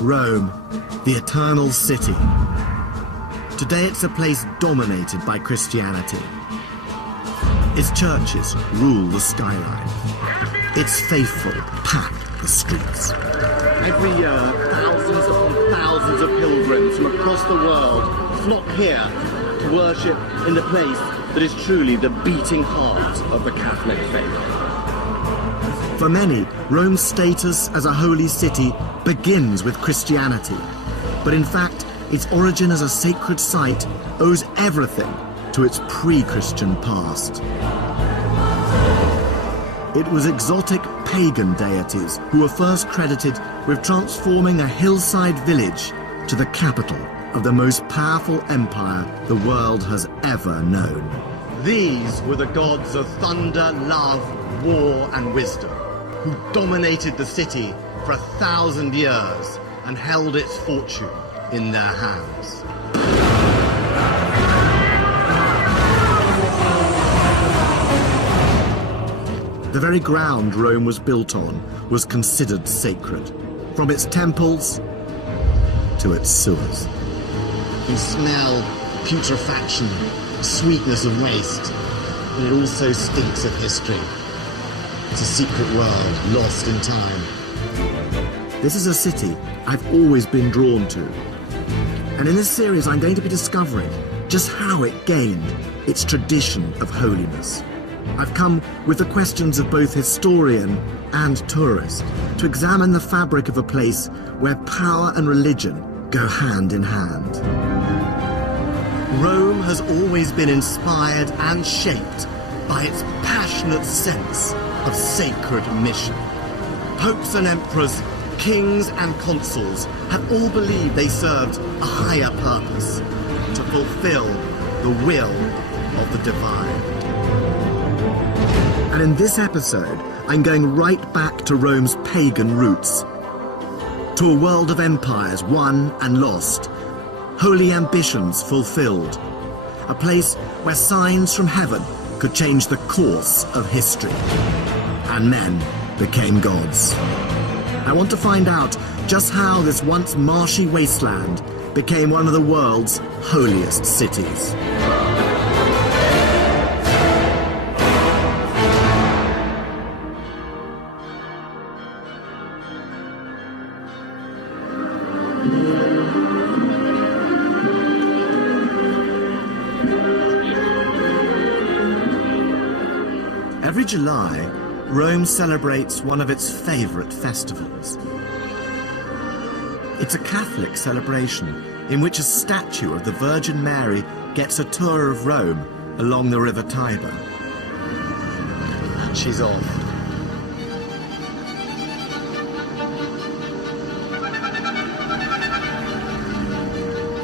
Rome, the eternal city. Today it's a place dominated by Christianity. Its churches rule the skyline. Its faithful pack the streets. Every year, thousands upon thousands of pilgrims from across the world flock here to worship in the place that is truly the beating heart of the Catholic faith. For many, Rome's status as a holy city begins with Christianity. But in fact, its origin as a sacred site owes everything to its pre-Christian past. It was exotic pagan deities who were first credited with transforming a hillside village to the capital of the most powerful empire the world has ever known. These were the gods of thunder, love, war, and wisdom, who dominated the city for 1,000 years and held its fortune in their hands. The very ground Rome was built on was considered sacred, from its temples to its sewers. You smell putrefaction, sweetness of waste, and it also stinks of history. It's a secret world lost in time. This is a city I've always been drawn to. And in this series, I'm going to be discovering just how it gained its tradition of holiness. I've come with the questions of both historian and tourist to examine the fabric of a place where power and religion go hand in hand. Rome has always been inspired and shaped by its passionate sense of sacred mission. Popes and emperors, kings and consuls have all believed they served a higher purpose, to fulfill the will of the divine. And in this episode, I'm going right back to Rome's pagan roots, to a world of empires won and lost, holy ambitions fulfilled, a place where signs from heaven could change the course of history, and men became gods. I want to find out just how this once marshy wasteland became one of the world's holiest cities. Every July, Rome celebrates one of its favorite festivals. It's a Catholic celebration in which a statue of the Virgin Mary gets a tour of Rome along the River Tiber. And she's off.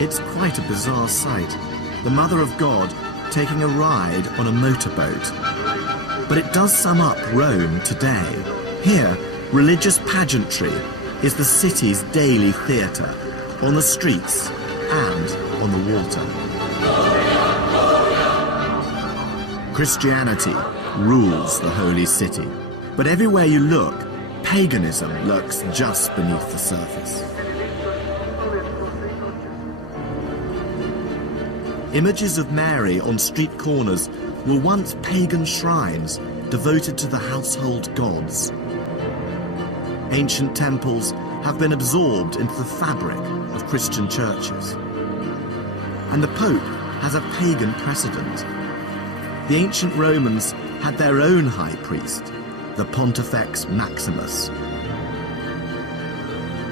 It's quite a bizarre sight, the Mother of God taking a ride on a motorboat. But it does sum up Rome today. Here, religious pageantry is the city's daily theatre, on the streets and on the water. Christianity rules the holy city, but everywhere you look, paganism lurks just beneath the surface. Images of Mary on street corners were once pagan shrines devoted to the household gods. Ancient temples have been absorbed into the fabric of Christian churches. And the Pope has a pagan precedent. The ancient Romans had their own high priest, the Pontifex Maximus.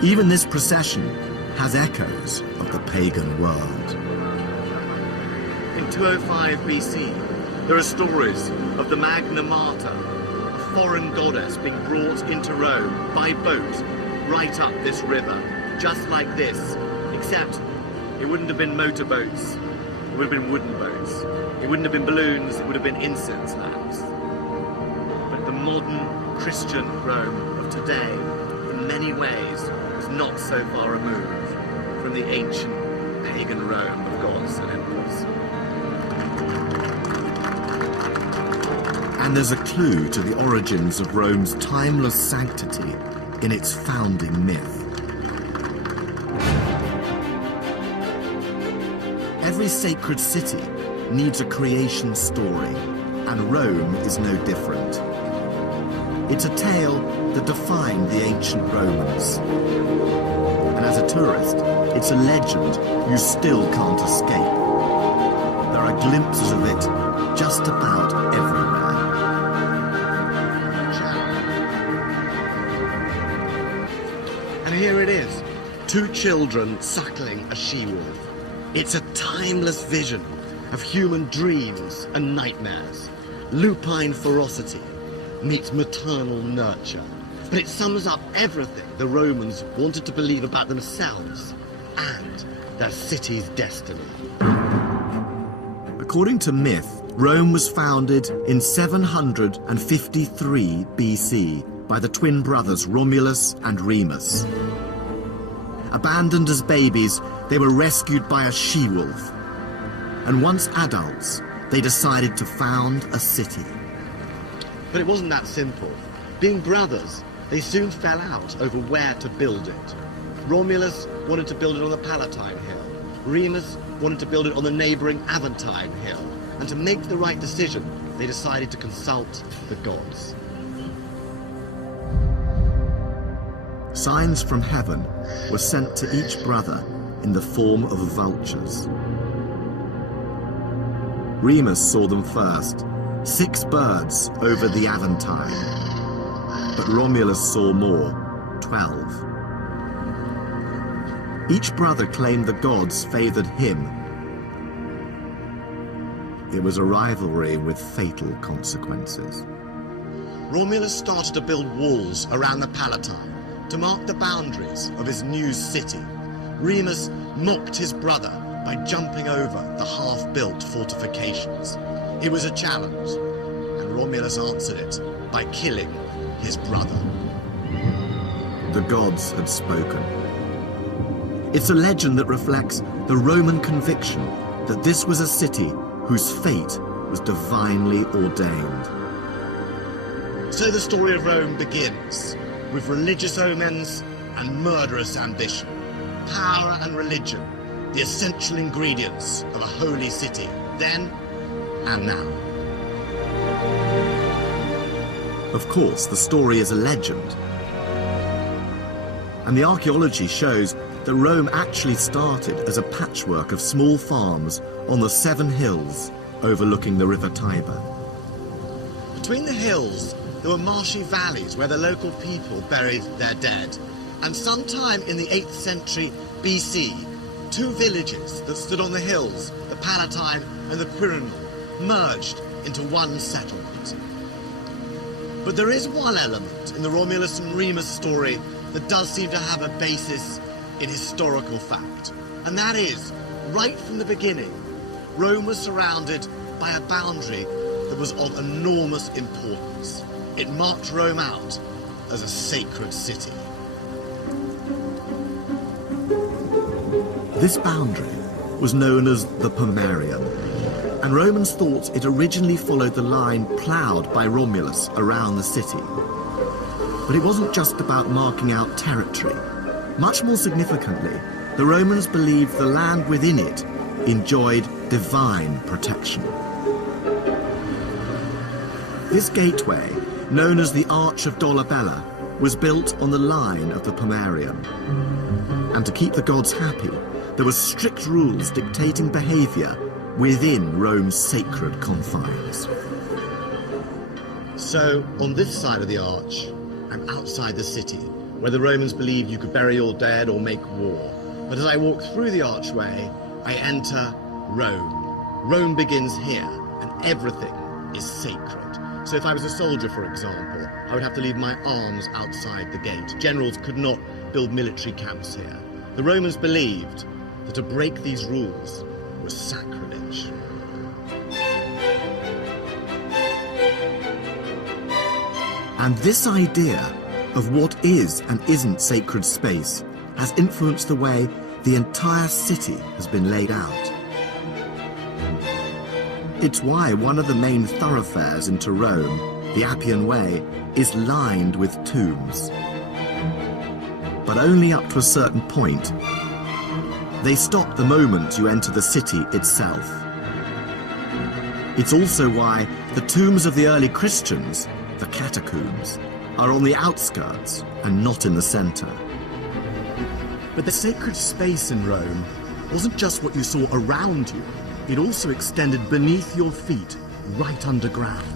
Even this procession has echoes of the pagan world. In 205 BC, there are stories of the Magna Mater, a foreign goddess being brought into Rome by boat right up this river, just like this, except it wouldn't have been motorboats, it would have been wooden boats. It wouldn't have been balloons, it would have been incense lamps. But the modern Christian Rome of today, in many ways, was not so far removed from the ancient pagan Rome of gods and emperors. And there's a clue to the origins of Rome's timeless sanctity in its founding myth. Every sacred city needs a creation story, and Rome is no different. It's a tale that defined the ancient Romans. And as a tourist, it's a legend you still can't escape. There are glimpses of it just about everywhere. And here it is, two children suckling a she-wolf. It's a timeless vision of human dreams and nightmares. Lupine ferocity meets maternal nurture. But it sums up everything the Romans wanted to believe about themselves and their city's destiny. According to myth, Rome was founded in 753 BC by the twin brothers Romulus and Remus. Abandoned as babies, they were rescued by a she-wolf. And once adults, they decided to found a city. But it wasn't that simple. Being brothers, they soon fell out over where to build it. Romulus wanted to build it on the Palatine Hill. Remus wanted to build it on the neighboring Aventine Hill. And to make the right decision, they decided to consult the gods. Signs from heaven were sent to each brother in the form of vultures. Remus saw them first, 6 birds over the Aventine. But Romulus saw more, 12. Each brother claimed the gods favored him. It was a rivalry with fatal consequences. Romulus started to build walls around the Palatine to mark the boundaries of his new city. Remus mocked his brother by jumping over the half-built fortifications. It was a challenge, and Romulus answered it by killing his brother. The gods had spoken. It's a legend that reflects the Roman conviction that this was a city whose fate was divinely ordained. So the story of Rome begins with religious omens and murderous ambition. Power and religion, the essential ingredients of a holy city, then and now. Of course, the story is a legend. And the archaeology shows that Rome actually started as a patchwork of small farms on the 7 hills overlooking the River Tiber. Between the hills, there were marshy valleys where the local people buried their dead. And sometime in the 8th century BC, 2 villages that stood on the hills, the Palatine and the Quirinal, merged into one settlement. But there is one element in the Romulus and Remus story that does seem to have a basis in historical fact. And that is, right from the beginning, Rome was surrounded by a boundary that was of enormous importance. It marked Rome out as a sacred city. This boundary was known as the Pomerium, and Romans thought it originally followed the line ploughed by Romulus around the city. But it wasn't just about marking out territory. Much more significantly, the Romans believed the land within it enjoyed divine protection. This gateway, known as the Arch of Dolabella, was built on the line of the Pomerium. And to keep the gods happy, there were strict rules dictating behavior within Rome's sacred confines. So, on this side of the arch, I'm outside the city, where the Romans believed you could bury your dead or make war. But as I walk through the archway, I enter Rome. Rome begins here, and everything is sacred. So if I was a soldier, for example, I would have to leave my arms outside the gate. Generals could not build military camps here. The Romans believed that to break these rules was sacrilege. And this idea of what is and isn't sacred space has influenced the way the entire city has been laid out. It's why one of the main thoroughfares into Rome, the Appian Way, is lined with tombs. but only up to a certain point. They stop the moment you enter the city itself. It's also why the tombs of the early Christians, the catacombs, are on the outskirts and not in the center. But the sacred space in Rome wasn't just what you saw around you. It also extended beneath your feet, right underground.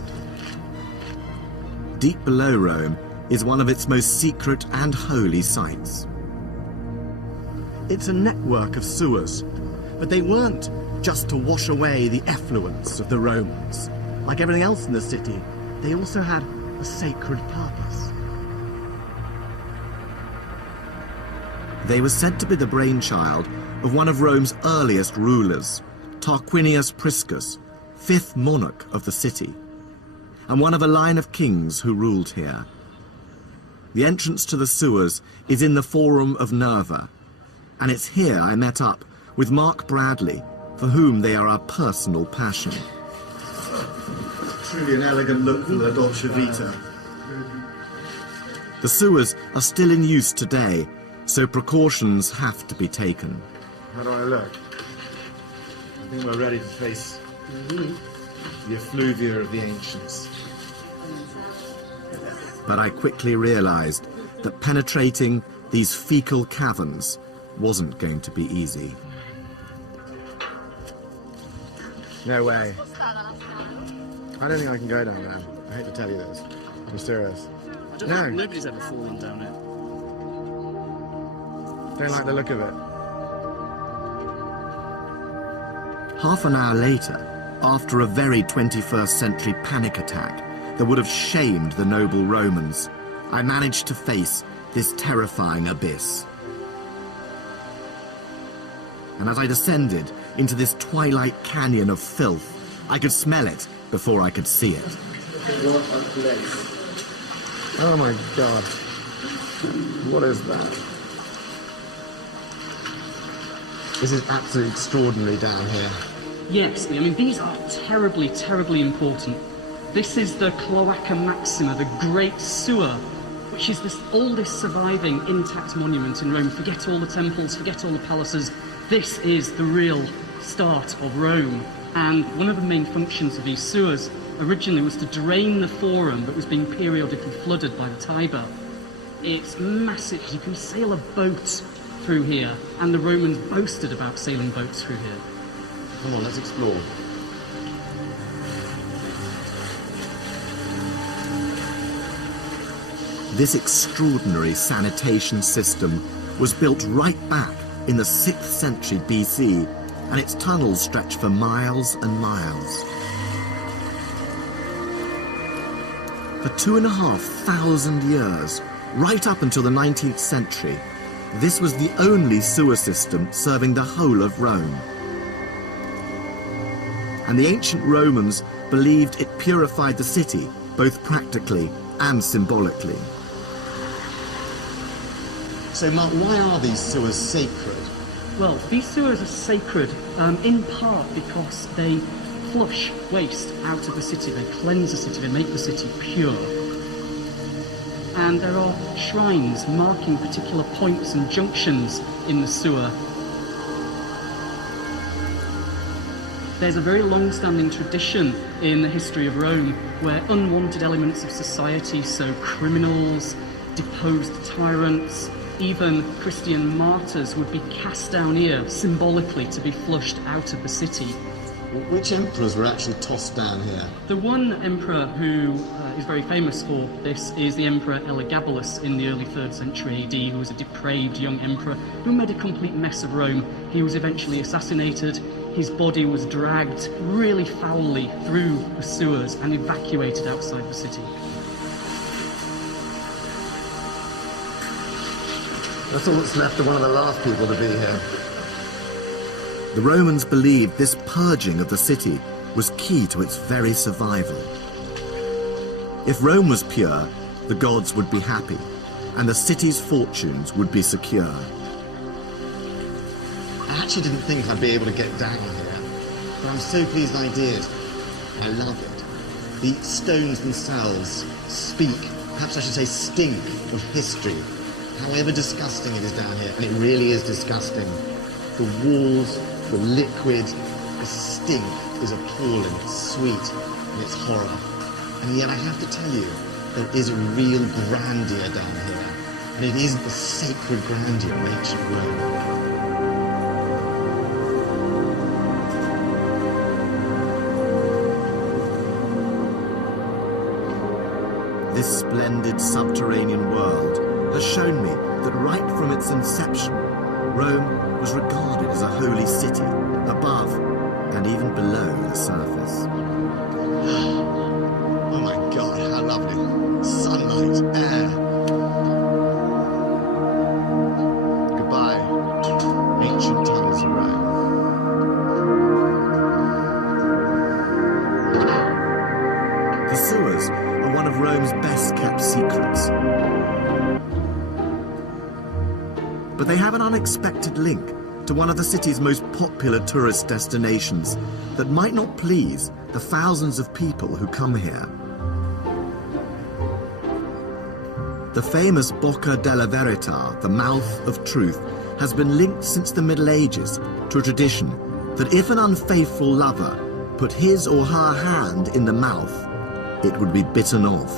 Deep below Rome is one of its most secret and holy sites. It's a network of sewers, but they weren't just to wash away the effluence of the Romans. Like everything else in the city, they also had a sacred purpose. They were said to be the brainchild of one of Rome's earliest rulers, Tarquinius Priscus, 5th monarch of the city, and one of a line of kings who ruled here. The entrance to the sewers is in the Forum of Nerva, and it's here I met up with Mark Bradley, for whom they are our personal passion. Truly an elegant look for the Dolce Vita. The sewers are still in use today, so precautions have to be taken. How do I look? I think we're ready to face the effluvia of the ancients. But I quickly realized that penetrating these fecal caverns wasn't going to be easy. No way. I don't think I can go down there. I hate to tell you this. I'm serious. No. Nobody's ever fallen down it. Don't like the look of it. Half an hour later, after a very 21st century panic attack that would have shamed the noble Romans, I managed to face this terrifying abyss. And as I descended into this twilight canyon of filth, I could smell it before I could see it. What a place. Oh my God. What is that? This is absolutely extraordinary down here. Yes, I mean, these are terribly, terribly important. This is the Cloaca Maxima, the Great Sewer, which is the oldest surviving intact monument in Rome. Forget all the temples, forget all the palaces. This is the real start of Rome. And one of the main functions of these sewers originally was to drain the forum that was being periodically flooded by the Tiber. It's massive. You can sail a boat through here, and the Romans boasted about sailing boats through here. Come on, let's explore. This extraordinary sanitation system was built right back in the 6th century BC, and its tunnels stretch for miles and miles. For 2,500 years, right up until the 19th century, this was the only sewer system serving the whole of Rome. And the ancient Romans believed it purified the city, both practically and symbolically. So, Mark, why are these sewers sacred? Well, these sewers are sacred in part because they flush waste out of the city, they cleanse the city, they make the city pure. And there are shrines marking particular points and junctions in the sewer. There's a very long-standing tradition in the history of Rome where unwanted elements of society, so criminals, deposed tyrants, even Christian martyrs, would be cast down here symbolically to be flushed out of the city. Which emperors were actually tossed down here? The one emperor who is very famous for this is the Emperor Elagabalus in the early 3rd century AD, who was a depraved young emperor who made a complete mess of Rome. He was eventually assassinated. His body was dragged really foully through the sewers and evacuated outside the city. That's all that's left of one of the last people to be here. The Romans believed this purging of the city was key to its very survival. If Rome was pure, the gods would be happy, and the city's fortunes would be secure. I actually didn't think I'd be able to get down here, but I'm so pleased I did. I love it. The stones themselves speak, perhaps I should say stink, of history. however disgusting it is down here, and it really is disgusting. The walls were liquid, the stink is appalling, it's sweet, and it's horror. And yet I have to tell you, there is a real grandeur down here, and it is the sacred grandeur of ancient Rome. This splendid subterranean world has shown me that right from its inception, Rome was regarded as a holy city, above and even below the surface. Oh my God, how lovely. Sunlight, air. Goodbye, ancient tunnels of Rome. The sewers are one of Rome's best-kept secrets. But they have an unexpected link to one of the city's most popular tourist destinations that might not please the thousands of people who come here. The famous Bocca della Verità, the mouth of truth, has been linked since the Middle Ages to a tradition that if an unfaithful lover put his or her hand in the mouth, it would be bitten off.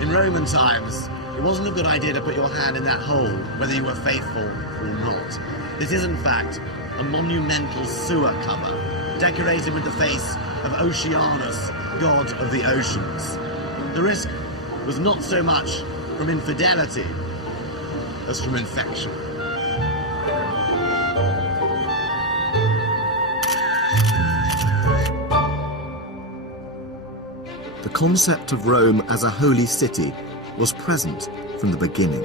In Roman times, it wasn't a good idea to put your hand in that hole, whether you were faithful or not. This is, in fact, a monumental sewer cover, decorated with the face of Oceanus, god of the oceans. The risk was not so much from infidelity as from infection. The concept of Rome as a holy city was present from the beginning.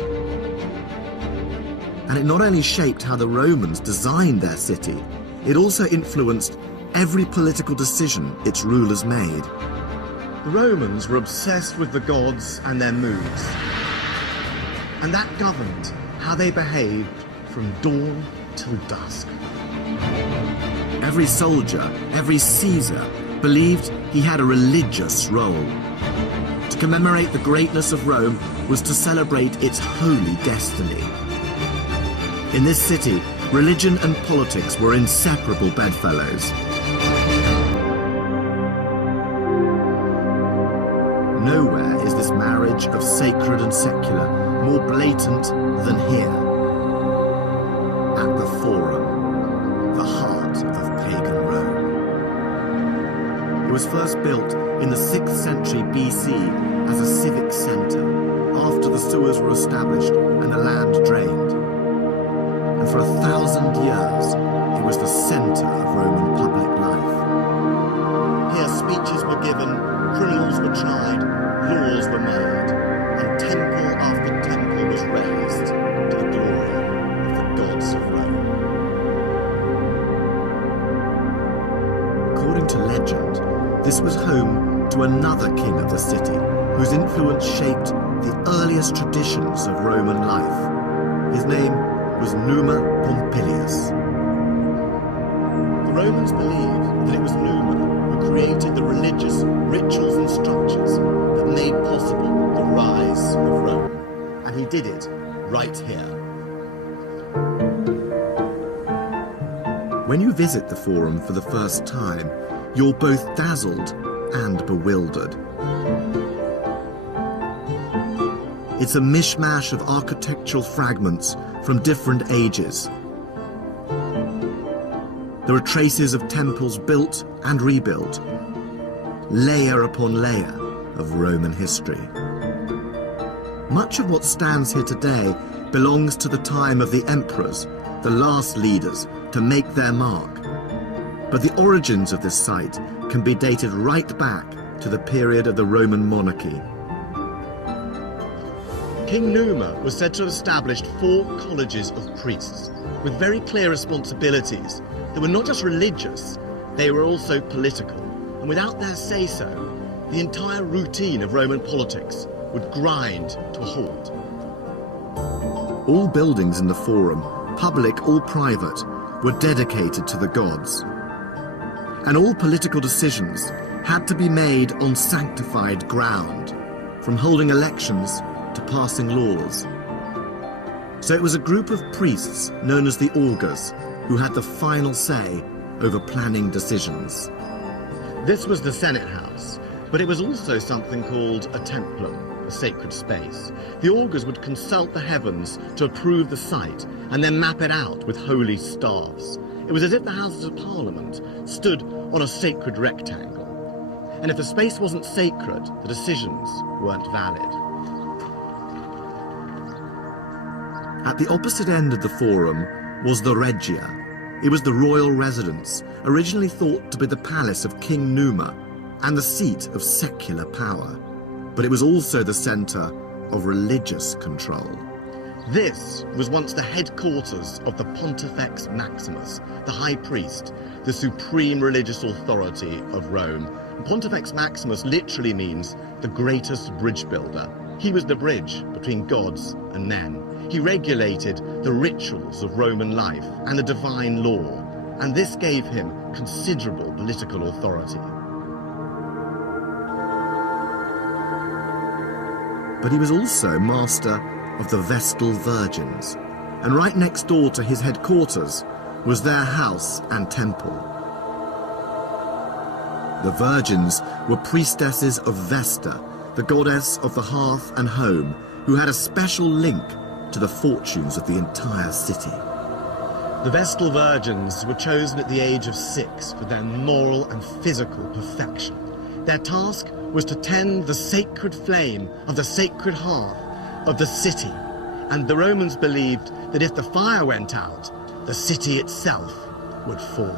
And it not only shaped how the Romans designed their city, it also influenced every political decision its rulers made. The Romans were obsessed with the gods and their moods, and that governed how they behaved from dawn till dusk. Every soldier, every Caesar, believed he had a religious role. To commemorate the greatness of Rome was to celebrate its holy destiny. In this city, religion and politics were inseparable bedfellows. Nowhere is this marriage of sacred and secular more blatant than here, at the Forum, the heart of pagan Rome. It was first built in the 6th century BC as a civic centre, after the sewers were established and the land drained. And for 1,000 years, it was the centre of Roman public life. Here speeches were given, criminals were tried, laws were made, and temple after temple was raised to the glory of the gods of Rome. According to legend, this was home to another king of the city, whose influence shaped the earliest traditions of Roman life. His name was Numa Pompilius. The Romans believed that it was Numa who created the religious rituals and structures that made possible the rise of Rome. And he did it right here. When you visit the Forum for the first time, you're both dazzled and bewildered. It's a mishmash of architectural fragments from different ages. There are traces of temples built and rebuilt, layer upon layer of Roman history. Much of what stands here today belongs to the time of the emperors, the last leaders to make their mark. But the origins of this site can be dated right back to the period of the Roman monarchy. King Numa was said to have established 4 colleges of priests with very clear responsibilities that were not just religious, they were also political. And without their say-so, the entire routine of Roman politics would grind to a halt. All buildings in the Forum, public or private, were dedicated to the gods. And all political decisions had to be made on sanctified ground, from holding elections to passing laws. So it was a group of priests known as the augurs who had the final say over planning decisions. This was the Senate House, but it was also something called a templum, a sacred space. The augurs would consult the heavens to approve the site and then map it out with holy staffs. It was as if the Houses of Parliament stood on a sacred rectangle. And if the space wasn't sacred, the decisions weren't valid. At the opposite end of the forum was the Regia. It was the royal residence, originally thought to be the palace of King Numa and the seat of secular power. But it was also the centre of religious control. This was once the headquarters of the Pontifex Maximus, the high priest, the supreme religious authority of Rome. And Pontifex Maximus literally means the greatest bridge builder. He was the bridge between gods and men. He regulated the rituals of Roman life and the divine law, and this gave him considerable political authority. But he was also master of the Vestal Virgins, and right next door to his headquarters was their house and temple. The Virgins were priestesses of Vesta, the goddess of the hearth and home, who had a special link to the fortunes of the entire city. The Vestal Virgins were chosen at the age of 6 for their moral and physical perfection. Their task was to tend the sacred flame of the sacred hearth of the city, and the Romans believed that if the fire went out, the city itself would fall.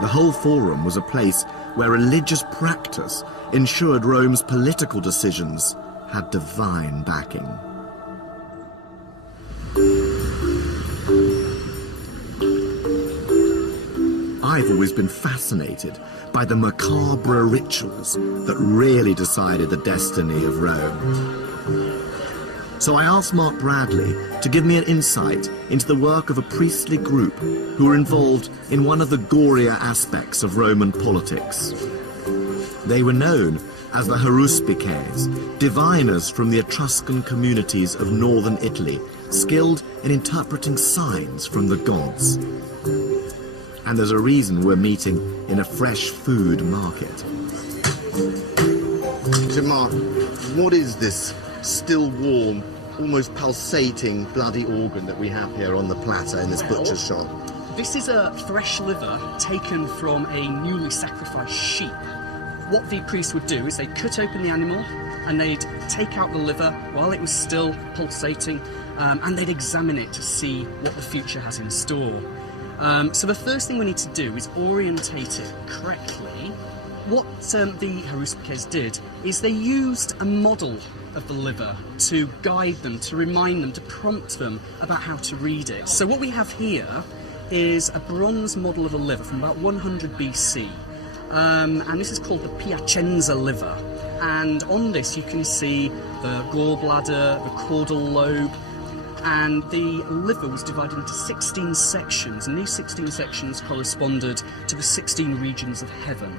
The whole forum was a place where religious practice ensured Rome's political decisions had divine backing. I've always been fascinated by the macabre rituals that really decided the destiny of Rome. So I asked Mark Bradley to give me an insight into the work of a priestly group who were involved in one of the gorier aspects of Roman politics. They were known as the Haruspices, diviners from the Etruscan communities of northern Italy, skilled in interpreting signs from the gods. And there's a reason we're meeting in a fresh food market. So Mark, what is this still warm, almost pulsating bloody organ that we have here on the platter in this butcher's shop? This is a fresh liver taken from a newly sacrificed sheep. What the priest would do is they'd cut open the animal and they'd take out the liver while it was still pulsating, and they'd examine it to see what the future has in store. So the first thing we need to do is orientate it correctly. What the Haruspices did is they used a model of the liver to guide them, to remind them, to prompt them about how to read it. So what we have here is a bronze model of a liver from about 100 BC. And this is called the Piacenza liver. And on this you can see the gallbladder, the caudal lobe, and the liver was divided into 16 sections, and these 16 sections corresponded to the 16 regions of heaven.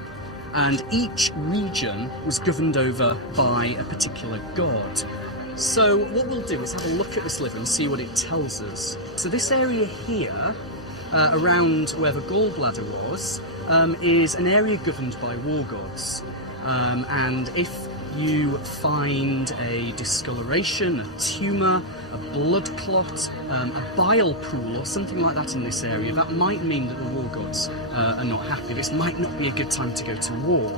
And each region was governed over by a particular god. So what we'll do is have a look at this liver and see what it tells us. So this area here, around where the gallbladder was, is an area governed by war gods. And if you find a discoloration, a tumour, a blood clot, a bile pool or something like that in this area, that might mean that the war gods are not happy. This might not be a good time to go to war.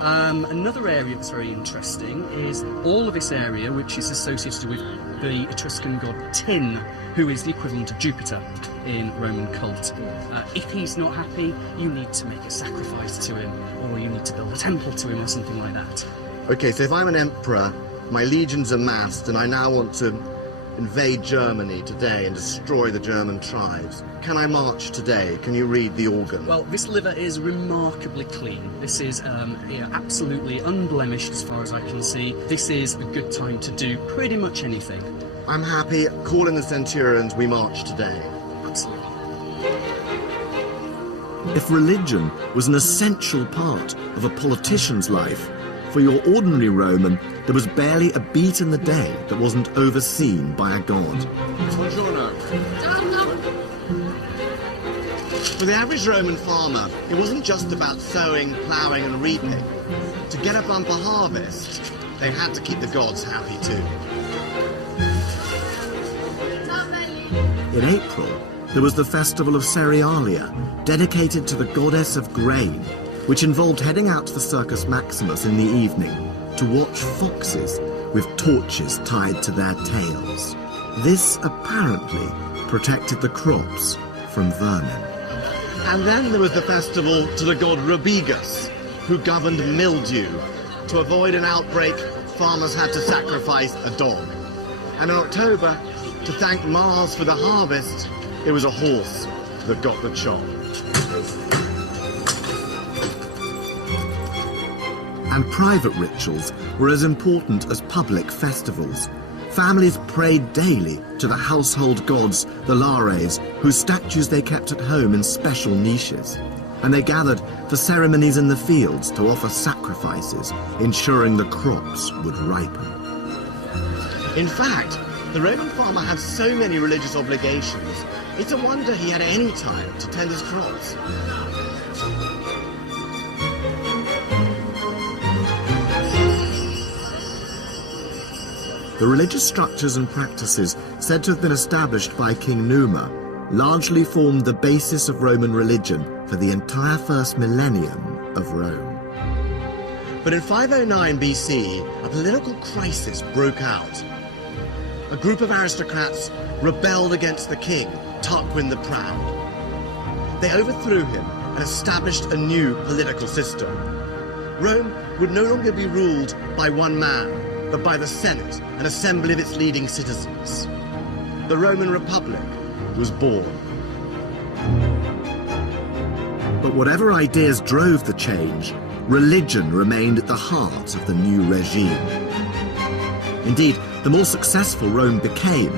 Another area that's very interesting is all of this area, which is associated with the Etruscan god Tin, who is the equivalent of Jupiter in Roman cult. If he's not happy, you need to make a sacrifice to him, or you need to build a temple to him or something like that. Okay, so if I'm an emperor, my legions are massed, and I now want to invade Germany today and destroy the German tribes, can I march today? Can you read the organ? Well, this liver is remarkably clean. This is absolutely unblemished as far as I can see. This is a good time to do pretty much anything. I'm happy. Call in the centurions, we march today. Absolutely. If religion was an essential part of a politician's life, For your ordinary Roman, there was barely a beat in the day that wasn't overseen by a god. Buongiorno. For the average Roman farmer, it wasn't just about sowing, ploughing and reaping. To get a bumper harvest, they had to keep the gods happy too. In April, there was the festival of Cerealia, dedicated to the goddess of grain, which involved heading out to the Circus Maximus in the evening to watch foxes with torches tied to their tails. This apparently protected the crops from vermin. And then there was the festival to the god Robigus, who governed mildew. To avoid an outbreak, farmers had to sacrifice a dog. And in October, to thank Mars for the harvest, it was a horse that got the chop. And private rituals were as important as public festivals. Families prayed daily to the household gods, the Lares, whose statues they kept at home in special niches. And they gathered for ceremonies in the fields to offer sacrifices, ensuring the crops would ripen. In fact, the Roman farmer had so many religious obligations, it's a wonder he had any time to tend his crops. The religious structures and practices said to have been established by King Numa largely formed the basis of Roman religion for the entire first millennium of Rome. But in 509 BC, a political crisis broke out. A group of aristocrats rebelled against the king, Tarquin the Proud. They overthrew him and established a new political system. Rome would no longer be ruled by one man, but by the Senate, an assembly of its leading citizens. The Roman Republic was born. But whatever ideas drove the change, religion remained at the heart of the new regime. Indeed, the more successful Rome became,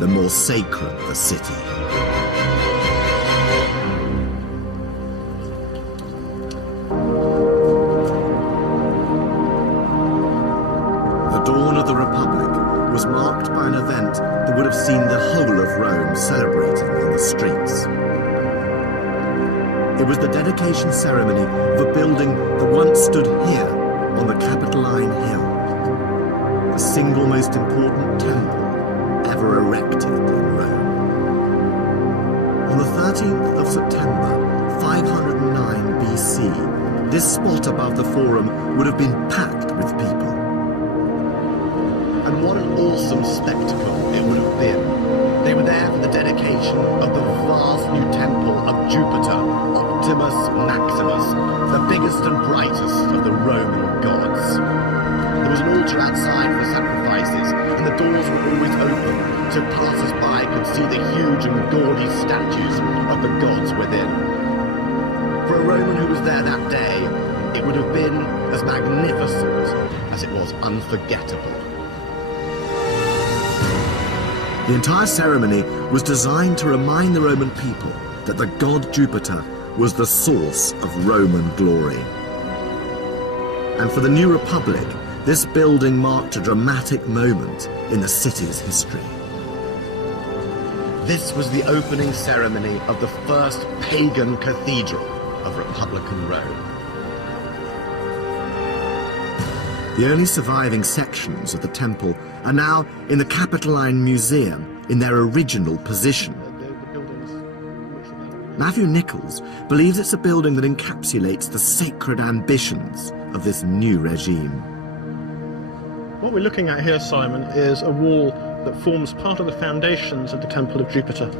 the more sacred the city. The dawn of the Republic was marked by an event that would have seen the whole of Rome celebrating in the streets. It was the dedication ceremony of a building that once stood here on the Capitoline Hill, the single most important temple ever erected in Rome. On the 13th of September, 509 BC, this spot above the Forum would have been packed with people. And what an awesome spectacle it would have been. They were there for the dedication of the vast new temple of Jupiter, Optimus Maximus, the biggest and brightest of the Roman gods. There was an altar outside for sacrifices, and the doors were always open, so passers-by could see the huge and gaudy statues of the gods within. For a Roman who was there that day, it would have been as magnificent as it was unforgettable. The entire ceremony was designed to remind the Roman people that the god Jupiter was the source of Roman glory. And for the new republic, this building marked a dramatic moment in the city's history. This was the opening ceremony of the first pagan cathedral of Republican Rome. The only surviving sections of the temple are now in the Capitoline Museum in their original position. Matthew Nichols believes it's a building that encapsulates the sacred ambitions of this new regime. What we're looking at here, Simon, is a wall that forms part of the foundations of the Temple of Jupiter.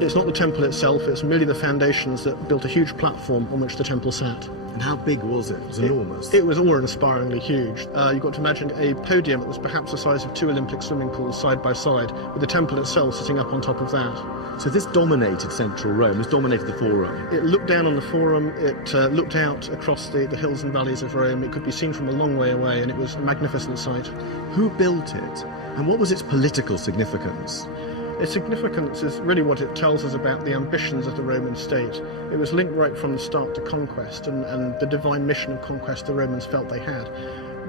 It's not the temple itself, it's merely the foundations that built a huge platform on which the temple sat. And how big was it? It was enormous. It was awe-inspiringly huge. You've got to imagine a podium that was perhaps the size of 2 Olympic swimming pools side by side, with the temple itself sitting up on top of that. So this dominated central Rome, this dominated the Forum. It looked down on the Forum, it looked out across the hills and valleys of Rome. It could be seen from a long way away, and it was a magnificent sight. Who built it, and what was its political significance? Its significance is really what it tells us about the ambitions of the Roman state. It was linked right from the start to conquest and the divine mission of conquest the Romans felt they had.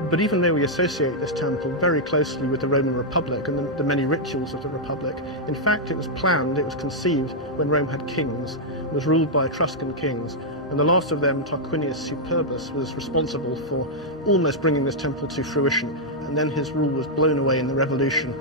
But even though we associate this temple very closely with the Roman Republic and the many rituals of the Republic, in fact it was planned, it was conceived when Rome had kings, was ruled by Etruscan kings, and the last of them, Tarquinius Superbus, was responsible for almost bringing this temple to fruition, and then his rule was blown away in the revolution.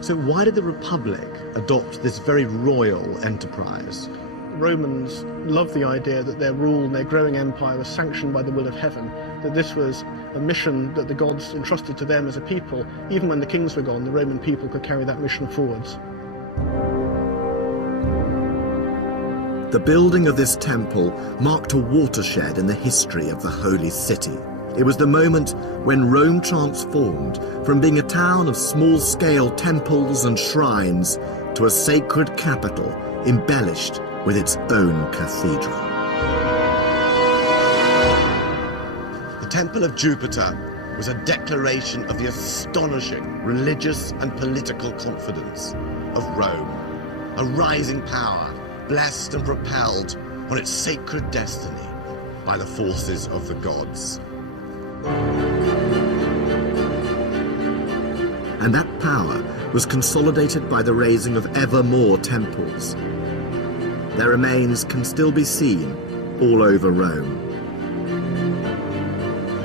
So why did the Republic adopt this very royal enterprise? Romans loved the idea that their rule and their growing empire was sanctioned by the will of heaven, that this was a mission that the gods entrusted to them as a people. Even when the kings were gone, the Roman people could carry that mission forwards. The building of this temple marked a watershed in the history of the Holy City. It was the moment when Rome transformed from being a town of small-scale temples and shrines to a sacred capital embellished with its own cathedral. The Temple of Jupiter was a declaration of the astonishing religious and political confidence of Rome, a rising power blessed and propelled on its sacred destiny by the forces of the gods. And that power was consolidated by the raising of ever more temples. Their remains can still be seen all over Rome.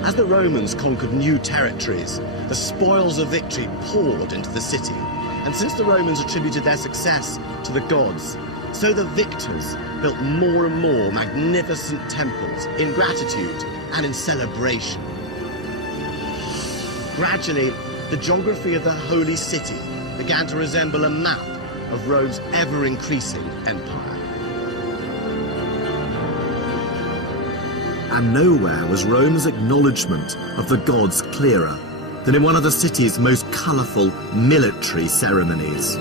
As the Romans conquered new territories, the spoils of victory poured into the city. And since the Romans attributed their success to the gods, so the victors built more and more magnificent temples in gratitude and in celebration. Gradually, the geography of the Holy City began to resemble a map of Rome's ever-increasing empire. And nowhere was Rome's acknowledgement of the gods clearer than in one of the city's most colourful military ceremonies.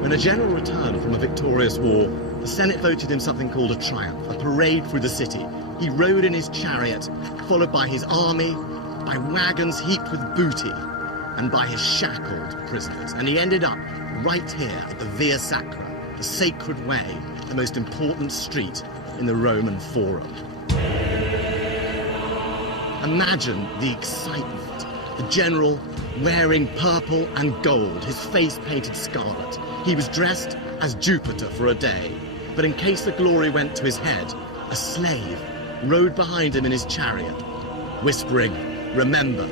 When a general returned from a victorious war, the Senate voted him something called a triumph, a parade through the city. He rode in his chariot, followed by his army, by wagons heaped with booty, and by his shackled prisoners. And he ended up right here at the Via Sacra, the sacred way, the most important street in the Roman Forum. Imagine the excitement. The general wearing purple and gold, his face painted scarlet. He was dressed as Jupiter for a day, but in case the glory went to his head, a slave rode behind him in his chariot, whispering, "Remember,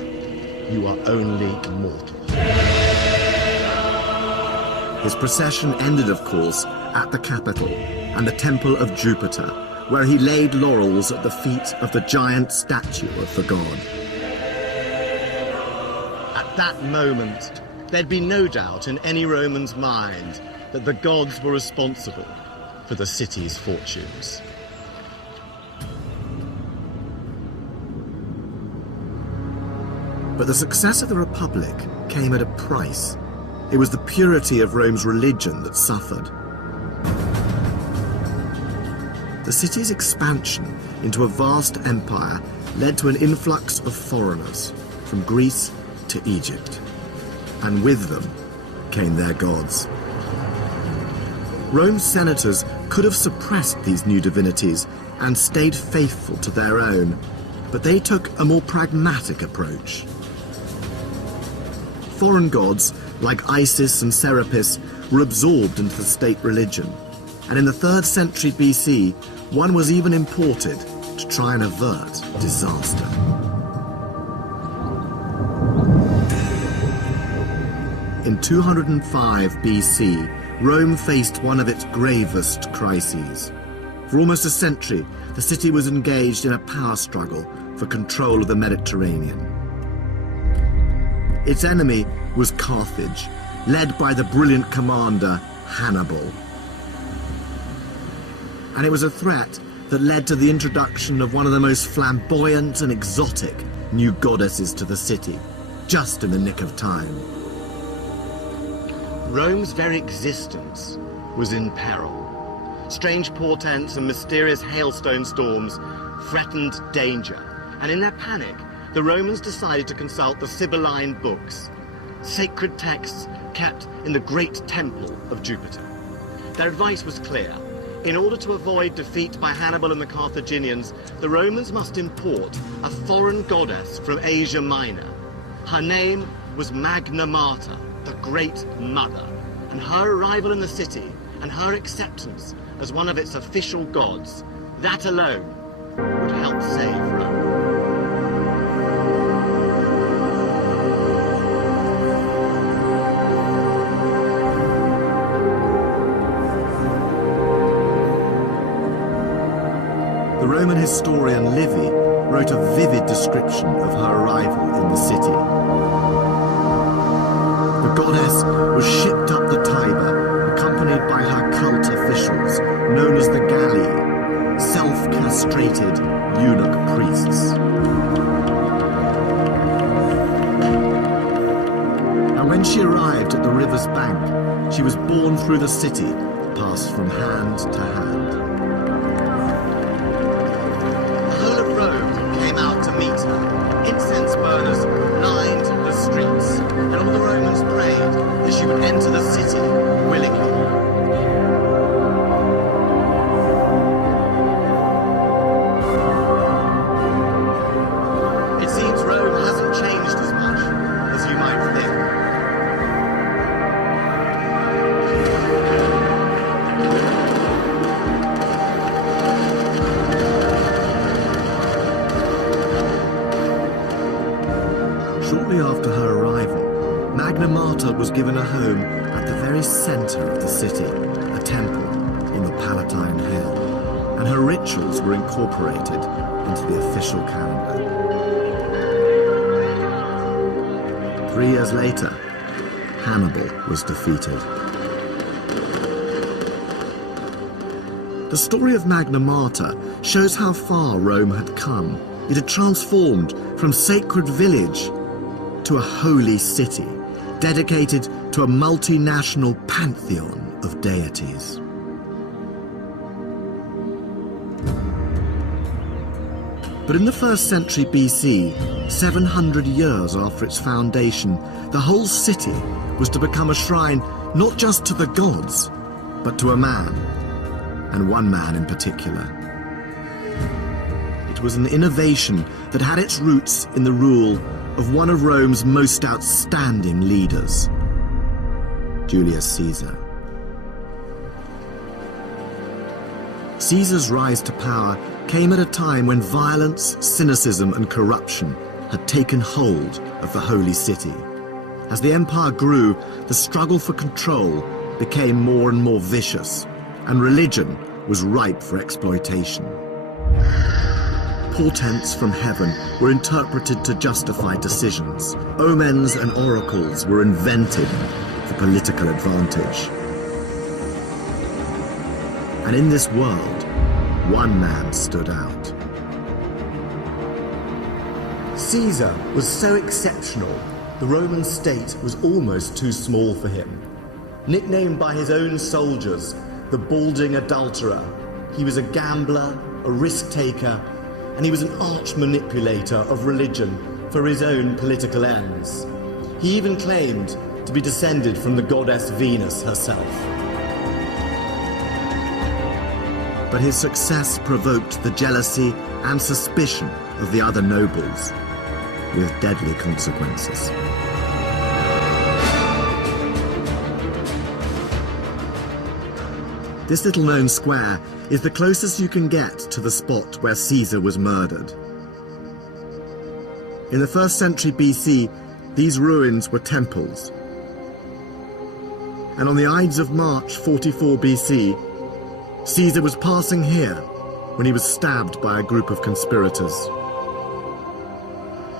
you are only mortal." His procession ended, of course, at the Capitol and the Temple of Jupiter, where he laid laurels at the feet of the giant statue of the god. At that moment, there'd be no doubt in any Roman's mind that the gods were responsible for the city's fortunes. But the success of the Republic came at a price. It was the purity of Rome's religion that suffered. The city's expansion into a vast empire led to an influx of foreigners from Greece to Egypt, and with them came their gods. Rome's senators could have suppressed these new divinities and stayed faithful to their own, but they took a more pragmatic approach. Foreign gods like Isis and Serapis were absorbed into the state religion, and in the 3rd century BC, one was even imported to try and avert disaster. In 205 BC, Rome faced one of its gravest crises. For almost a century, the city was engaged in a power struggle for control of the Mediterranean. Its enemy was Carthage, led by the brilliant commander Hannibal. And it was a threat that led to the introduction of one of the most flamboyant and exotic new goddesses to the city, just in the nick of time. Rome's very existence was in peril. Strange portents and mysterious hailstone storms threatened danger, and in their panic, the Romans decided to consult the Sibylline books, sacred texts kept in the great temple of Jupiter. Their advice was clear. In order to avoid defeat by Hannibal and the Carthaginians, the Romans must import a foreign goddess from Asia Minor. Her name was Magna Mater, the Great Mother, and her arrival in the city and her acceptance as one of its official gods, that alone would help save Rome. The Roman historian Livy wrote a vivid description of her arrival in the city. The goddess was shipped up the Tiber, accompanied by her cult officials, known as the Galli, self-castrated eunuch priests. And when she arrived at the river's bank, she was borne through the city, passed from hand to hand. Incense burners lined the streets, and all the Romans prayed that she would enter the city willingly. It seems Rome hasn't changed as much as you might think. Shortly after her arrival, Magna Mater was given a home at the very center of the city, a temple on the Palatine Hill, and her rituals were incorporated into the official calendar. 3 years later, Hannibal was defeated. The story of Magna Mater shows how far Rome had come. It had transformed from sacred village to a holy city, dedicated to a multinational pantheon of deities. But in the 1st century BC, 700 years after its foundation, the whole city was to become a shrine not just to the gods, but to a man, and one man in particular. It was an innovation that had its roots in the rule of one of Rome's most outstanding leaders, Julius Caesar. Caesar's rise to power came at a time when violence, cynicism, and corruption had taken hold of the holy city. As the empire grew, the struggle for control became more and more vicious, and religion was ripe for exploitation. Portents from heaven were interpreted to justify decisions. Omens and oracles were invented for political advantage. And in this world, one man stood out. Caesar was so exceptional, the Roman state was almost too small for him. Nicknamed by his own soldiers, the balding adulterer, he was a gambler, a risk-taker, and he was an arch-manipulator of religion for his own political ends. He even claimed to be descended from the goddess Venus herself. But his success provoked the jealousy and suspicion of the other nobles, with deadly consequences. This little-known square is the closest you can get to the spot where Caesar was murdered. In the 1st century BC, these ruins were temples. And on the Ides of March 44 BC, Caesar was passing here when he was stabbed by a group of conspirators.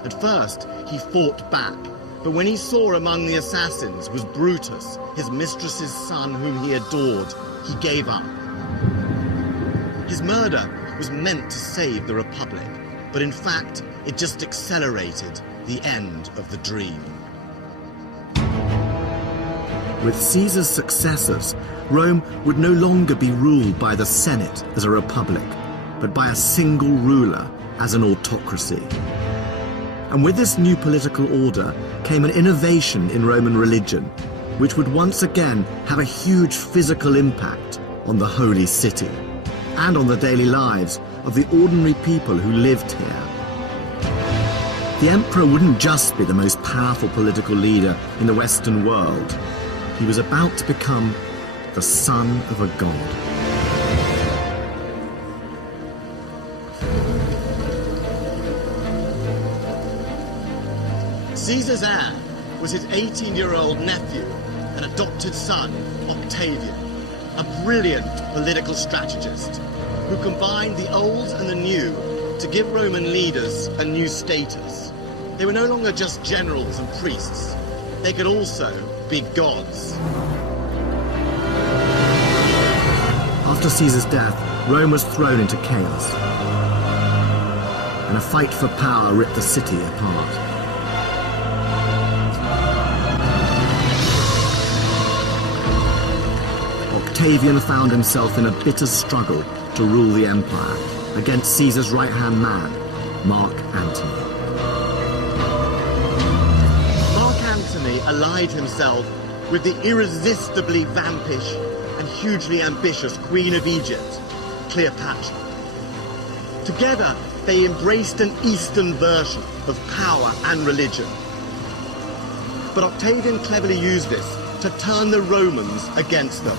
At first, he fought back, but when he saw among the assassins was Brutus, his mistress's son whom he adored, he gave up. His murder was meant to save the Republic, but in fact, it just accelerated the end of the dream. With Caesar's successors, Rome would no longer be ruled by the Senate as a republic, but by a single ruler as an autocracy. And with this new political order came an innovation in Roman religion, which would once again have a huge physical impact on the holy city and on the daily lives of the ordinary people who lived here. The emperor wouldn't just be the most powerful political leader in the Western world. He was about to become the son of a god. Caesar's heir was his 18-year-old nephew and adopted son, Octavian, a brilliant political strategist who combined the old and the new to give Roman leaders a new status. They were no longer just generals and priests. They could also be gods. After Caesar's death, Rome was thrown into chaos, and a fight for power ripped the city apart. Octavian found himself in a bitter struggle to rule the empire against Caesar's right-hand man, Mark Antony. Mark Antony allied himself with the irresistibly vampish and hugely ambitious Queen of Egypt, Cleopatra. Together, they embraced an Eastern version of power and religion. But Octavian cleverly used this to turn the Romans against them.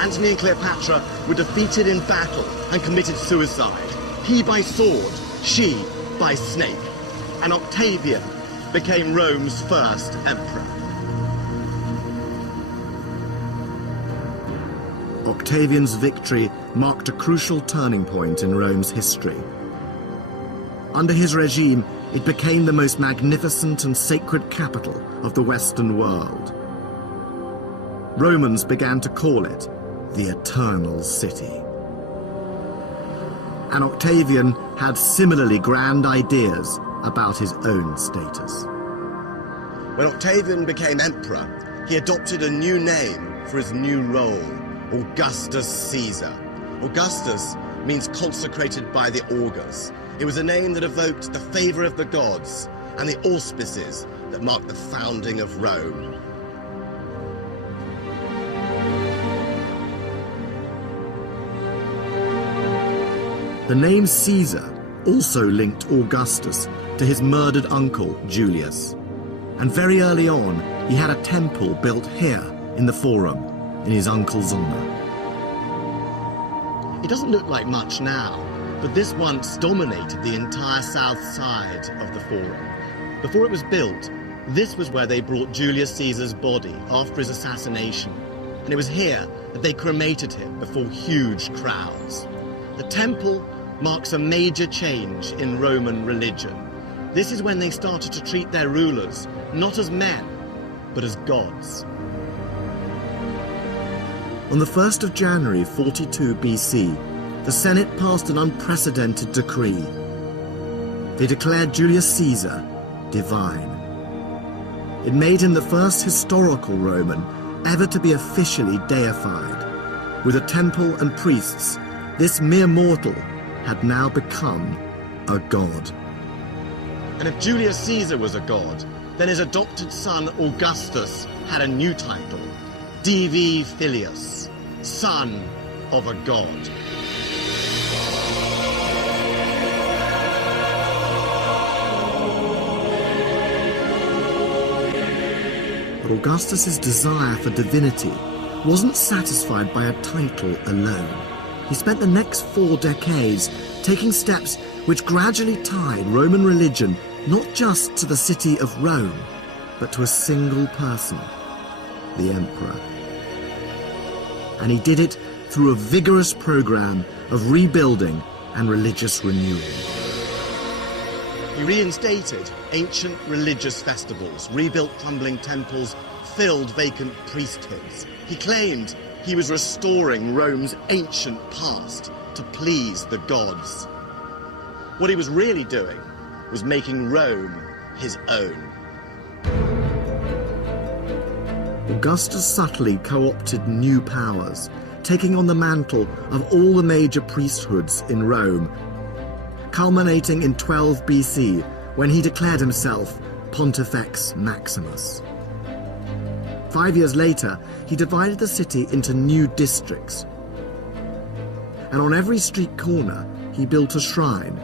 Antony and Cleopatra were defeated in battle and committed suicide. He by sword, she by snake. And Octavian became Rome's first emperor. Octavian's victory marked a crucial turning point in Rome's history. Under his regime, it became the most magnificent and sacred capital of the Western world. Romans began to call it the Eternal City. And Octavian had similarly grand ideas about his own status. When Octavian became emperor, he adopted a new name for his new role, Augustus Caesar. Augustus means consecrated by the augurs. It was a name that evoked the favor of the gods and the auspices that marked the founding of Rome. The name Caesar also linked Augustus to his murdered uncle, Julius. And very early on, he had a temple built here in the Forum, in his uncle's honor. It doesn't look like much now, but this once dominated the entire south side of the Forum. Before it was built, this was where they brought Julius Caesar's body after his assassination, and it was here that they cremated him before huge crowds. The temple marks a major change in Roman religion. This is when they started to treat their rulers not as men, but as gods. On the 1st of January 42 BC, the Senate passed an unprecedented decree. They declared Julius Caesar divine. It made him the first historical Roman ever to be officially deified. With a temple and priests, this mere mortal had now become a god. And if Julius Caesar was a god, then his adopted son Augustus had a new title, Divi Filius, son of a god. But Augustus's desire for divinity wasn't satisfied by a title alone. He spent the next 4 decades taking steps which gradually tied Roman religion not just to the city of Rome, but to a single person, the emperor. And he did it through a vigorous program of rebuilding and religious renewal. He reinstated ancient religious festivals, rebuilt crumbling temples, filled vacant priesthoods. He claimed he was restoring Rome's ancient past to please the gods. What he was really doing was making Rome his own. Augustus subtly co-opted new powers, taking on the mantle of all the major priesthoods in Rome, culminating in 12 BC when he declared himself Pontifex Maximus. 5 years later, he divided the city into new districts. And on every street corner, he built a shrine.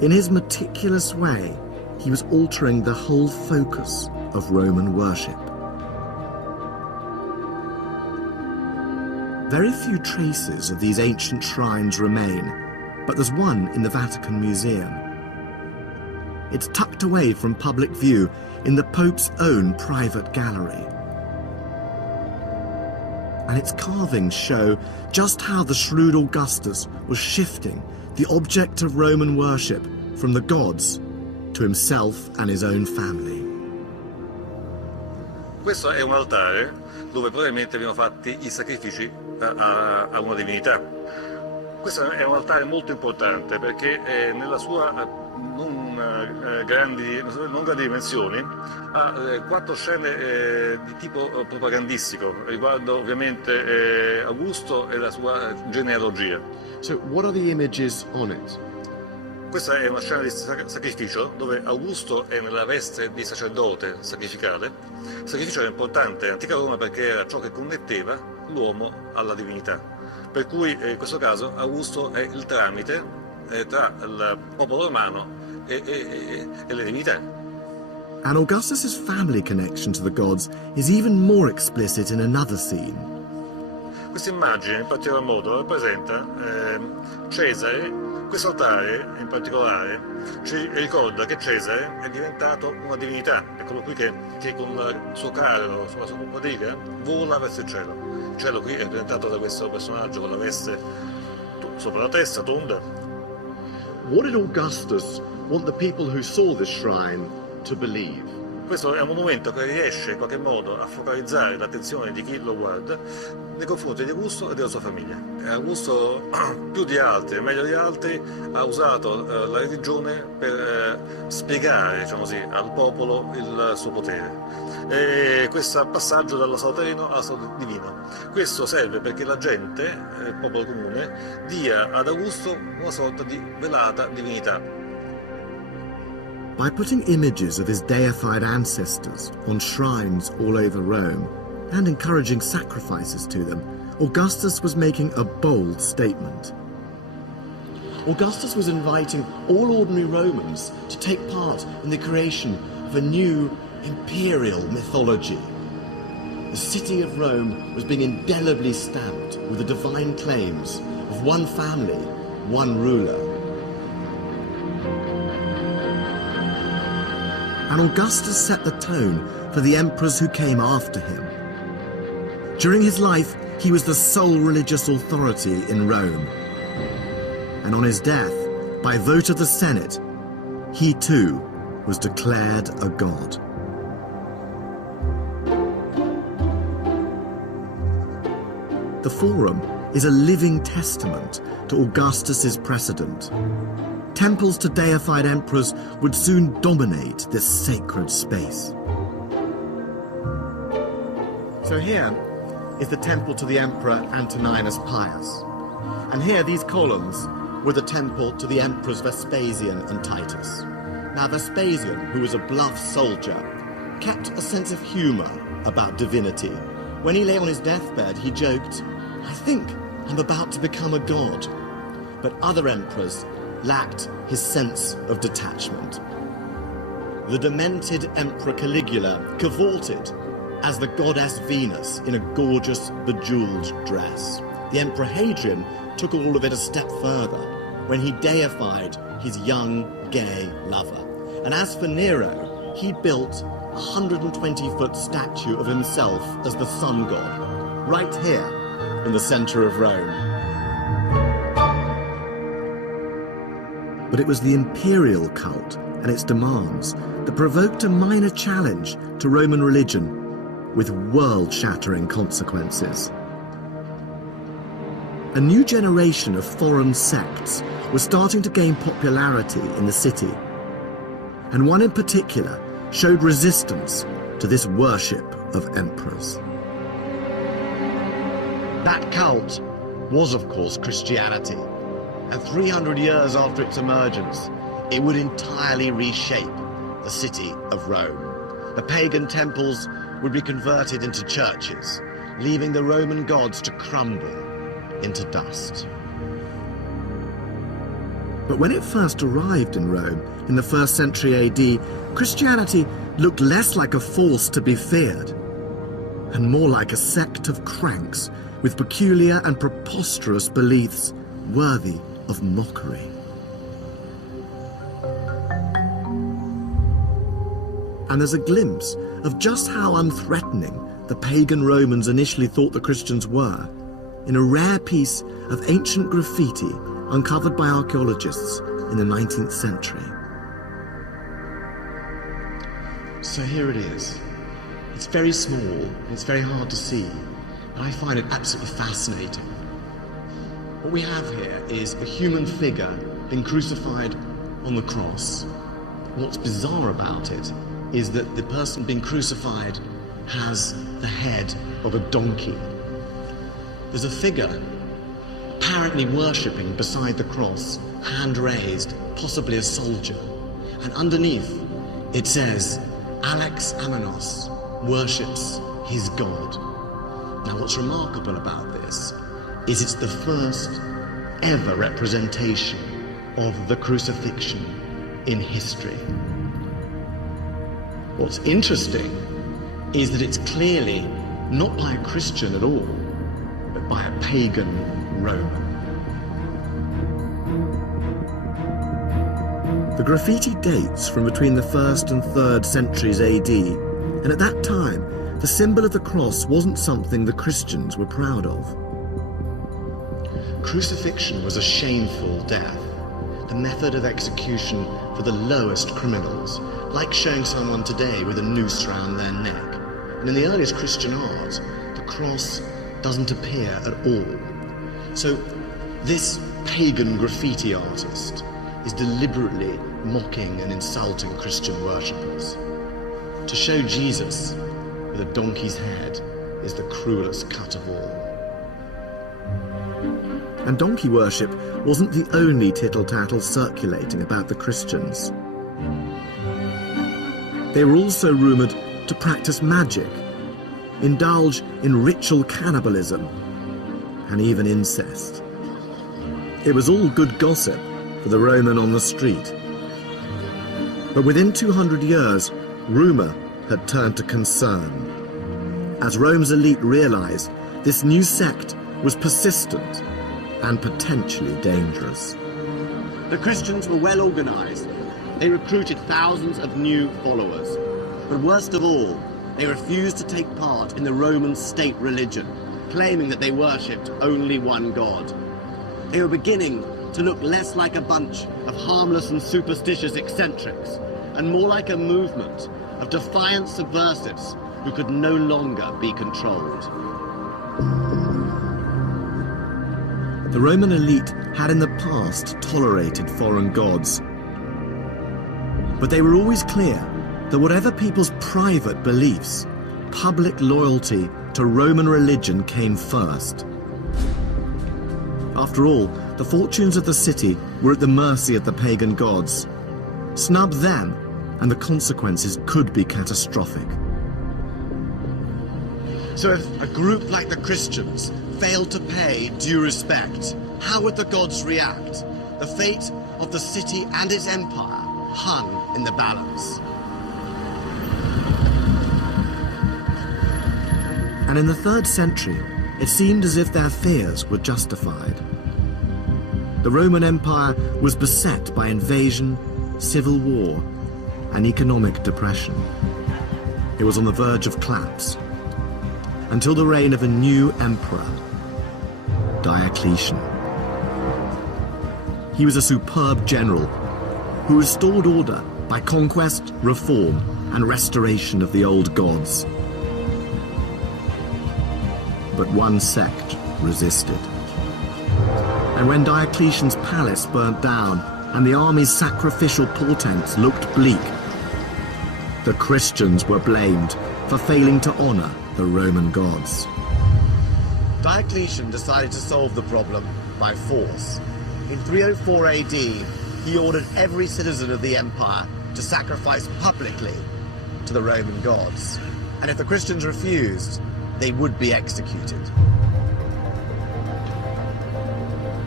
In his meticulous way, he was altering the whole focus of Roman worship. Very few traces of these ancient shrines remain, but there's one in the Vatican Museum. It's tucked away from public view in the Pope's own private gallery. And its carvings show just how the shrewd Augustus was shifting the object of Roman worship from the gods to himself and his own family. Questo è un altare dove probabilmente venivano fatti i sacrifici a una divinità. Questo è un altare molto importante perché nella sua non grandi dimensioni ha 4 scene di tipo propagandistico riguardo ovviamente Augusto e la sua genealogia. So what are the images on it? Questa è una scena di sacrificio dove Augusto è nella veste di sacerdote sacrificale. Il sacrificio era importante in antica Roma perché era ciò che connetteva l'uomo alla divinità. Per cui in questo caso Augusto è il tramite tra il popolo romano e le divinità. And Augustus's family connection to the gods is even more explicit in another scene. Questa immagine in particolar modo rappresenta Cesare. Questo altare in particolare ci ricorda che Cesare è diventato una divinità, è quello qui che con il suo carro sulla sua quadriga vola verso il cielo. Il cielo qui è rappresentato da questo personaggio con la veste sopra la testa, tonda. What did Augustus want the people who saw this shrine to believe? Questo è un monumento che riesce in qualche modo a focalizzare l'attenzione di chi lo guarda nei confronti di Augusto e della sua famiglia. Augusto, più di altri, meglio di altri, ha usato la religione per spiegare, diciamo così, al popolo il suo potere. E questo passaggio dallo stato terreno allo stato divino. Questo serve perché la gente, il popolo comune, dia ad Augusto una sorta di velata divinità. By putting images of his deified ancestors on shrines all over Rome and encouraging sacrifices to them, Augustus was making a bold statement. Augustus was inviting all ordinary Romans to take part in the creation of a new imperial mythology. The city of Rome was being indelibly stamped with the divine claims of one family, one ruler. And Augustus set the tone for the emperors who came after him. During his life, he was the sole religious authority in Rome. And on his death, by vote of the Senate, he too was declared a god. The Forum is a living testament to Augustus's precedent. Temples to deified emperors would soon dominate this sacred space. So here is the temple to the Emperor Antoninus Pius. And here, these columns were the temple to the emperors Vespasian and Titus. Now, Vespasian, who was a bluff soldier, kept a sense of humor about divinity. When he lay on his deathbed, he joked, "I think I'm about to become a god." But other emperors lacked his sense of detachment. The demented Emperor Caligula cavorted as the goddess Venus in a gorgeous, bejeweled dress. The Emperor Hadrian took all of it a step further when he deified his young, gay lover. And as for Nero, he built a 120-foot statue of himself as the sun god, right here in the center of Rome. But it was the imperial cult and its demands that provoked a minor challenge to Roman religion with world-shattering consequences. A new generation of foreign sects was starting to gain popularity in the city, and one in particular showed resistance to this worship of emperors. That cult was, of course, Christianity. And 300 years after its emergence, it would entirely reshape the city of Rome. The pagan temples would be converted into churches, leaving the Roman gods to crumble into dust. But when it first arrived in Rome in the 1st century AD, Christianity looked less like a force to be feared and more like a sect of cranks with peculiar and preposterous beliefs worthy of mockery. And there's a glimpse of just how unthreatening the pagan Romans initially thought the Christians were in a rare piece of ancient graffiti uncovered by archaeologists in the 19th century. So here it is. It's very small and it's very hard to see, and I find it absolutely fascinating. What we have here is a human figure being crucified on the cross. What's bizarre about it is that the person being crucified has the head of a donkey. There's a figure apparently worshipping beside the cross, hand raised, possibly a soldier. And underneath it says, Alex Amenos worships his God. Now what's remarkable about this is it's the first ever representation of the crucifixion in history. What's interesting is that it's clearly not by a Christian at all, but by a pagan Roman. The graffiti dates from between the 1st and 3rd centuries AD, and at that time, the symbol of the cross wasn't something the Christians were proud of. Crucifixion was a shameful death, the method of execution for the lowest criminals, like showing someone today with a noose around their neck. And in the earliest Christian art, the cross doesn't appear at all. So this pagan graffiti artist is deliberately mocking and insulting Christian worshippers. To show Jesus with a donkey's head is the cruelest cut of all. And donkey worship wasn't the only tittle-tattle circulating about the Christians. They were also rumoured to practice magic, indulge in ritual cannibalism, and even incest. It was all good gossip for the Roman on the street. But within 200 years, rumour had turned to concern, as Rome's elite realised this new sect was persistent and potentially dangerous. The Christians were well organised. They recruited thousands of new followers. But worst of all, they refused to take part in the Roman state religion, claiming that they worshipped only one god. They were beginning to look less like a bunch of harmless and superstitious eccentrics, and more like a movement of defiant subversives who could no longer be controlled. The Roman elite had in the past tolerated foreign gods, but they were always clear that whatever people's private beliefs, public loyalty to Roman religion came first. After all, the fortunes of the city were at the mercy of the pagan gods. Snub them, and the consequences could be catastrophic. So if a group like the Christians failed to pay due respect, how would the gods react? The fate of the city and its empire hung in the balance. And in the 3rd century, it seemed as if their fears were justified. The Roman Empire was beset by invasion, civil war, and economic depression. It was on the verge of collapse, until the reign of a new emperor, Diocletian. He was a superb general who restored order by conquest, reform, and restoration of the old gods. But one sect resisted. And when Diocletian's palace burnt down and the army's sacrificial portents looked bleak, the Christians were blamed for failing to honor the Roman gods. Diocletian decided to solve the problem by force. In 304 AD, he ordered every citizen of the empire to sacrifice publicly to the Roman gods. and if the Christians refused, they would be executed.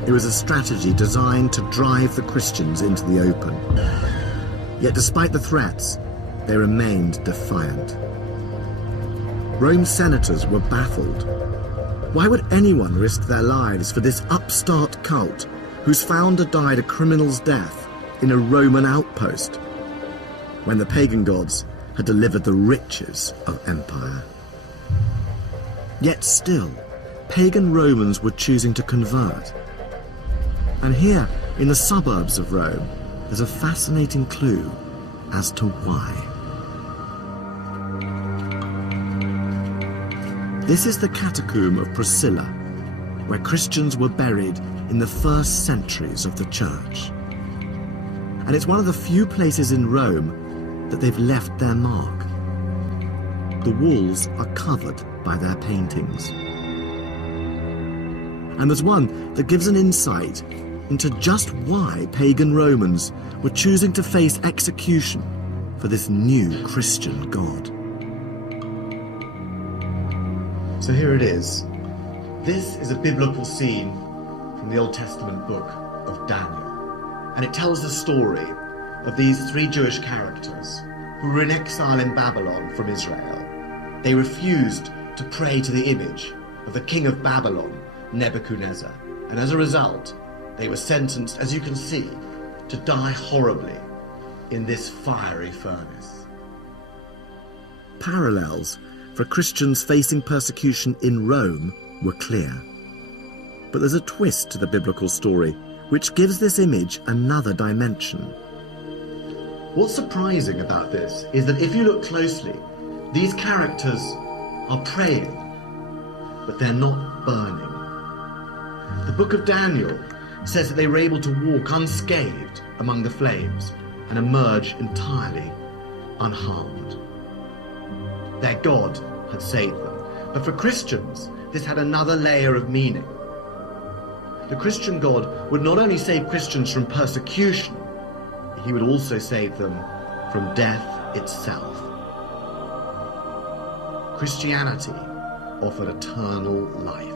It was a strategy designed to drive the Christians into the open. Yet despite the threats, they remained defiant. Rome's senators were baffled. Why would anyone risk their lives for this upstart cult whose founder died a criminal's death in a Roman outpost, when the pagan gods had delivered the riches of empire? Yet still, pagan Romans were choosing to convert. And here, in the suburbs of Rome, there's a fascinating clue as to why. This is the catacomb of Priscilla, where Christians were buried in the first centuries of the church. And it's one of the few places in Rome that they've left their mark. The walls are covered by their paintings. And there's one that gives an insight into just why pagan Romans were choosing to face execution for this new Christian god. So here it is. This is a biblical scene from the Old Testament book of Daniel. And it tells the story of these three Jewish characters who were in exile in Babylon from Israel. They refused to pray to the image of the king of Babylon, Nebuchadnezzar. And as a result, they were sentenced, as you can see, to die horribly in this fiery furnace. Parallels for Christians facing persecution in Rome were clear. But there's a twist to the biblical story which gives this image another dimension. What's surprising about this is that if you look closely, these characters are praying, but they're not burning. The book of Daniel says that they were able to walk unscathed among the flames and emerge entirely unharmed. Their God had saved them. But for Christians, this had another layer of meaning. The Christian God would not only save Christians from persecution, he would also save them from death itself. Christianity offered eternal life.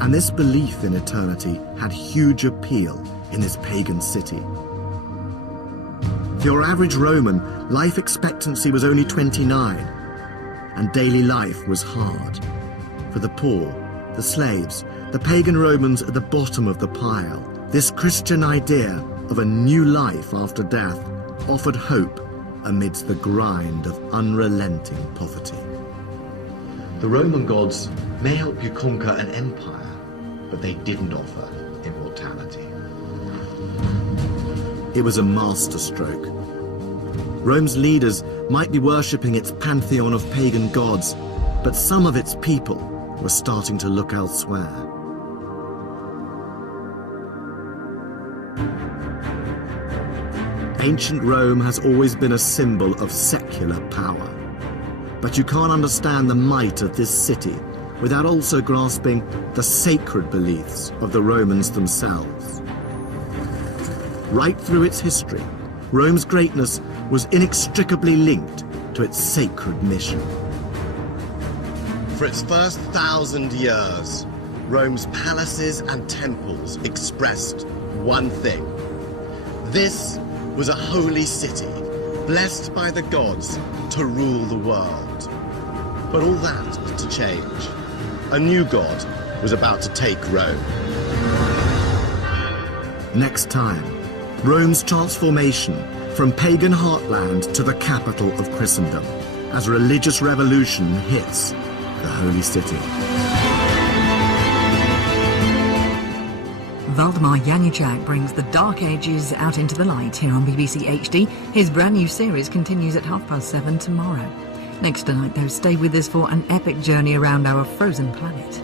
And this belief in eternity had huge appeal in this pagan city. For your average Roman, life expectancy was only 29, and daily life was hard. For the poor, the slaves, the pagan Romans at the bottom of the pile, this Christian idea of a new life after death offered hope amidst the grind of unrelenting poverty. The Roman gods may help you conquer an empire, but they didn't offer immortality. It was a masterstroke. Rome's leaders might be worshipping its pantheon of pagan gods, but some of its people were starting to look elsewhere. Ancient Rome has always been a symbol of secular power. But you can't understand the might of this city without also grasping the sacred beliefs of the Romans themselves. Right through its history, Rome's greatness was inextricably linked to its sacred mission. For its first 1,000 years, Rome's palaces and temples expressed one thing. This was a holy city, blessed by the gods to rule the world. But all that was to change. A new god was about to take Rome. Next time, Rome's transformation from pagan heartland to the capital of Christendom as religious revolution hits the holy city. Waldemar Januszczak brings the dark ages out into the light here on BBC HD. His brand new series continues at 7:30 tomorrow. Next tonight, though, stay with us for an epic journey around our frozen planet.